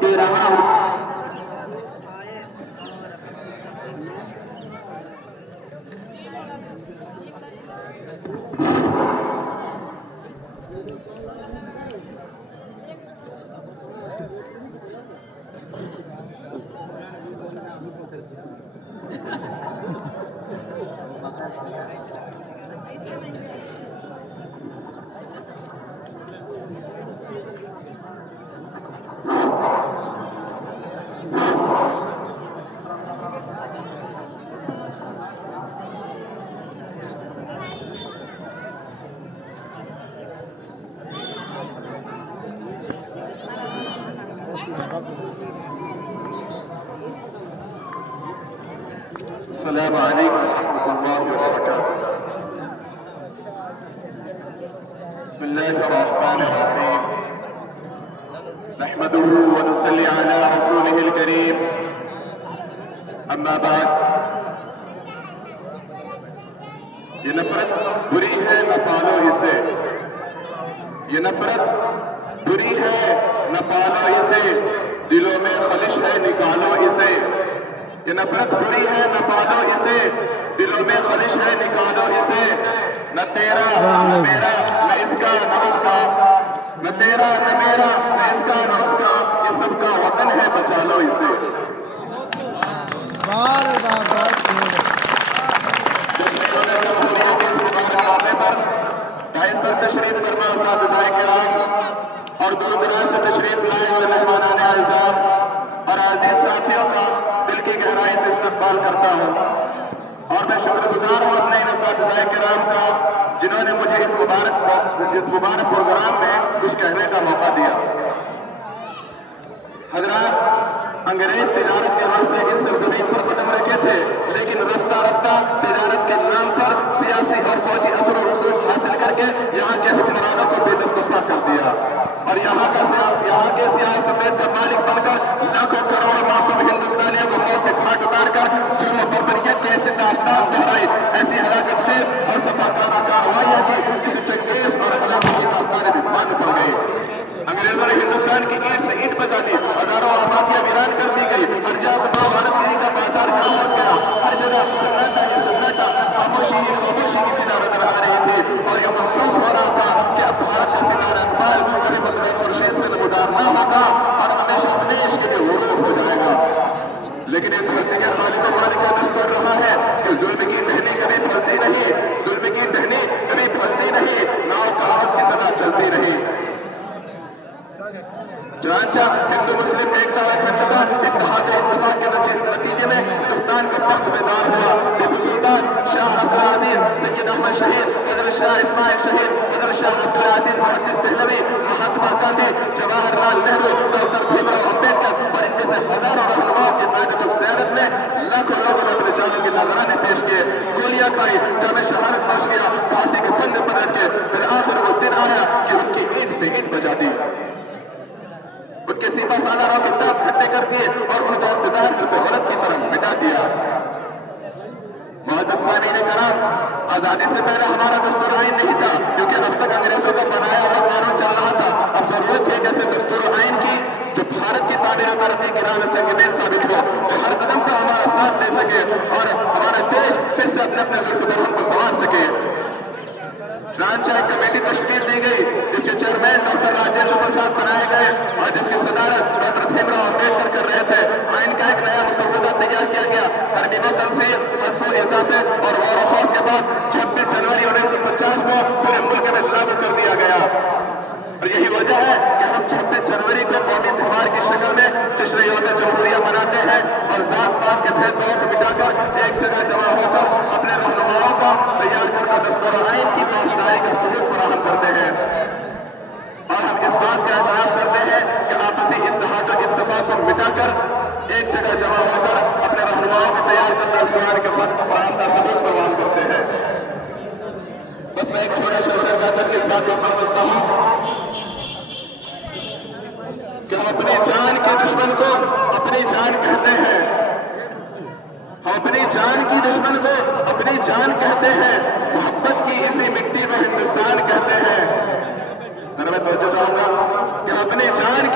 دے رہا ہوں۔ السلام علیکم ورحمۃ اللہ وبرکاتہ۔ بسم اللہ الرحمن الرحیم، نحمدہ ونصلی علی رسولہ الکریم، اما بعد۔ یہ نفرت بری ہے، نہ پالو اسے۔ یہ نفرت بری ہے، نہ پالو اسے، دلوں میں خلش ہے، نکالو اسے۔ یہ نفرت بری ہے، نہ پالو اسے، دلوں میں خلش ہے، نکالو اسے۔ نہ تیرا نہ میرا نہ اس کا نہ اس کا، نہ تیرا نہ میرا نہ اس کا نہ اس کا، یہ سب کا وطن ہے، بچا لو اسے۔ جمہوریہ کے اس مبارک موقع پر ڈائز پر تشریف فرما اساتذہ کرام اور دور دراز سے تشریف لائے ہوئے مہمانان اعزام اور عزیز ساتھیوں کا دل کی گہرائی سے استقبال کرتا ہوں، اور میں شکر گزار ہوں اپنے ان اساتذہ کرام کا جنہوں نے مجھے اس مبارک پروگرام میں کچھ کہنے کا موقع دیا۔ حضرات، انگریز تجارت کے غرض سے اس سرزمین پر قدم رکھے تھے، لیکن رفتہ رفتہ تجارت کے نام پر سیاسی اور فوجی اثر و رسوخ حاصل کر کے یہاں کے حکمرانوں کو بے دست و پا کر دیا، اور یہاں کے سیاہ سفید کا مالک بن کر لاکھوں کروڑوں معصوم ہندوستانیوں کو موت کے گھاٹ اتار کر ظلم و بربریت کی ایسی داستان دہرائی، ایسی ہلاکت خیز اور سفاکانہ کارروائیاں کی، کسی چنگیز اور غلامی کی داستانیں بھی ماند پڑ گئی۔ انگریزوں نے ہندوستان کی اینٹ سے اینٹ بجا دی، ہزاروں آبادیاں ویران کر دی گئی، ہر جگہ بھارت گیری کا بازار کر پہنچ گیا، ہر جگہ سناٹا ہی سناٹا، خاموشی ہی خاموشی کی فضا نظر آ رہی تھی، اور یہ محسوس ہو رہا تھا کہ اب بھارت کا ستارہ اقبال کبھی مطلع خورشید سے نمودار نہ ہوگا اور ہمیشہ ہمیش کے لیے غروب ہو جائے گا۔ لیکن اس دھرتی کے خالق و مالک کا دستور رہا ہے کہ ظلم کی ٹہنی کبھی پھلتی نہیں، ظلم کی ٹہنی کبھی پھلتی نہیں، ناؤ کاغذ کی صدا چلتی نہیں۔ چنانچہ ہندو مسلم ایکتا و اتحاد و اتفاق کے نتیجے میں ہندوستان کا تخت بیدار ہوا۔ ٹیپو سلطان، شاہ عبدالعزیز، سید احمد شہید، حضرت شاہ اسماعیل شہید، حضرت شاہ عبدالعزیز محدث دہلوی، مہاتما گاندھی، جواہر لال نہرو، ڈاکٹر بھیم راؤ امبیڈکر اور ان جیسے ہزاروں رہنماؤں کی قیادت و سیادت میں لاکھوں لوگوں نے اپنے جانوں کے نذرانے پیش کیے، گولیاں کھائی، جامِ شہادت نوش کیا، پھانسی کے پھندے پر لٹکے، پھر آخر وہ دن آیا کہ ان کی اینٹ سے اینٹ بجا دی، ان کے سپہ سالاروں کے دانت کھٹے کر دیے اور ان کو اقتدار حرف غلط کی طرف مٹا دیا۔ معزز سامعین کرام، آزادی سے پہلے ہمارا دستور آئین نہیں تھا، کیونکہ اب تک انگریزوں کا بنایا ہوا قانون چل رہا تھا۔ اب ضرورت ہے کہ ایسے دستور آئین کی جو بھارت کی تعمیر و ترقی کی راہ میں سنگدیر ثابت ہو، جو ہر قدم پر ہمارا ساتھ دے سکے اور ہمارا دیش پھر سے اپنے اپنے زلف برہم کو سنوار سکے۔ چنانچہ ایک کمیٹی تشکیل دی گئی جس کے چیئرمین ڈاکٹر راجندر پرساد بنائے گئے اور جس کی صدارت ڈاکٹر بھیم راؤ امبیڈکر کر رہے تھے۔ آئین کا ایک نیا مسودہ تیار کیا گیا، ترمیم و تنصیب، حذف و اضافے اور غور و خوض کے بعد 26 جنوری 1950 کو پورے ملک میں لاگو کر دیا گیا۔ اور یہی وجہ ہے کہ ہم 26 جنوری کو قومی تہوار کی شکل میں جشن یوم جمہوریہ مناتے ہیں اور ذات پات کے بھید بھاؤ کو مٹا کر ایک جگہ جمع ہو کر اپنے رہنماؤں کا تیار کردہ دستور آئین کی پاسداری کا ثبوت فراہم کرتے ہیں، اور ہم اس بات کا اعتراف کرتے ہیں کہ آپسی اتحاد و اتفاق کو مٹا کر ایک جگہ جمع ہو کر اپنے رہنماؤں کو تیار کردہ دستور کے فراہم کا ثبوت فراہم کرتے ہیں۔ بس میں ایک چھوٹا سا شعر گا کر کے اس بات کو ختم کرتا ہوں کہ ہم اپنی جان کے دشمن کو اپنی جان کہتے ہیں، ہم اپنی جان کی دشمن کو اپنی جان کہتے ہیں، محبت کی اسی مٹی میں ہندوستان کہتے ہیں۔ میں توجہ چاہوں گا کہ ہم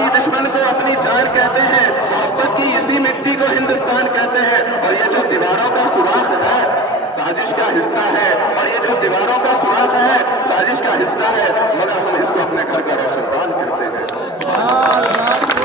آبادی دشمن کو اپنی جان کہتے ہیں، محبت کی اسی مٹی کو ہندوستان کہتے ہیں، اور یہ جو دیواروں کا سوراخ ہے سازش کا حصہ ہے، اور یہ جو دیواروں کا سوراخ ہے سازش کا حصہ ہے۔